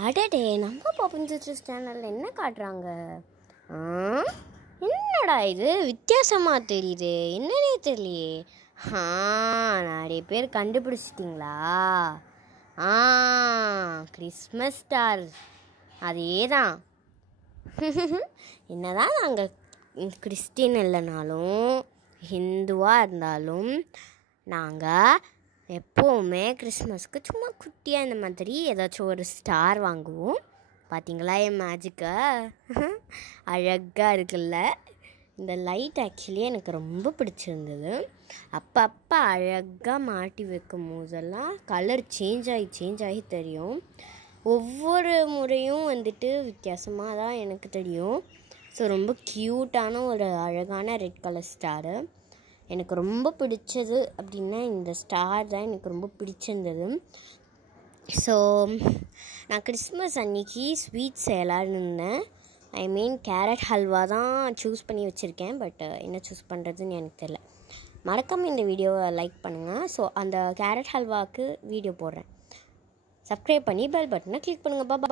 அடடே, நம்ம பாப்பன் சிஸ்டர்ஸ் சேனலில் என்ன காட்டுறாங்க? என்னடா இது வித்தியாசமாக தெரியுது, என்னன்னே தெரியலையே. நிறைய பேர் கண்டுபிடிச்சிட்டிங்களா? கிறிஸ்மஸ் ஸ்டார் அதே தான். என்னதான் நாங்கள் கிறிஸ்டின் இல்லைனாலும் ஹிந்துவாக இருந்தாலும் நாங்கள் எப்போவுமே கிறிஸ்மஸ்க்கு சும்மா குட்டியாக இந்த மாதிரி ஏதாச்சும் ஒரு ஸ்டார் வாங்குவோம். பார்த்தீங்களா என் மேஜிக்கை? அழகாக இருக்குல்ல? இந்த லைட் ஆக்சுவலி எனக்கு ரொம்ப பிடிச்சிருந்தது. அப்பப்போ அழகாக மாட்டி வைக்கும் போதெல்லாம் கலர் சேஞ்ச் ஆகி தெரியும். ஒவ்வொரு முறையும் வந்துட்டு வித்தியாசமாக தான் எனக்கு தெரியும். ஸோ ரொம்ப க்யூட்டான ஒரு அழகான ரெட் கலர் ஸ்டாரு எனக்கு ரொம்ப பிடிச்சது. அப்படின்னா இந்த ஸ்டார் தான் எனக்கு ரொம்ப பிடிச்சிருந்தது. ஸோ நான் கிறிஸ்மஸ் அன்றைக்கி ஸ்வீட் செய்யலான்னு இருந்தேன். ஐ மீன் கேரட் ஹல்வா தான் சூஸ் பண்ணி வச்சுருக்கேன். பட் என்ன சூஸ் பண்ணுறதுன்னு எனக்கு தெரியல. மறக்காமல் இந்த வீடியோவை லைக் பண்ணுங்கள். ஸோ அந்த கேரட் ஹல்வாவுக்கு வீடியோ போடுறேன். சப்ஸ்கிரைப் பண்ணி பெல் பட்டனை கிளிக் பண்ணுங்கள். பாபா.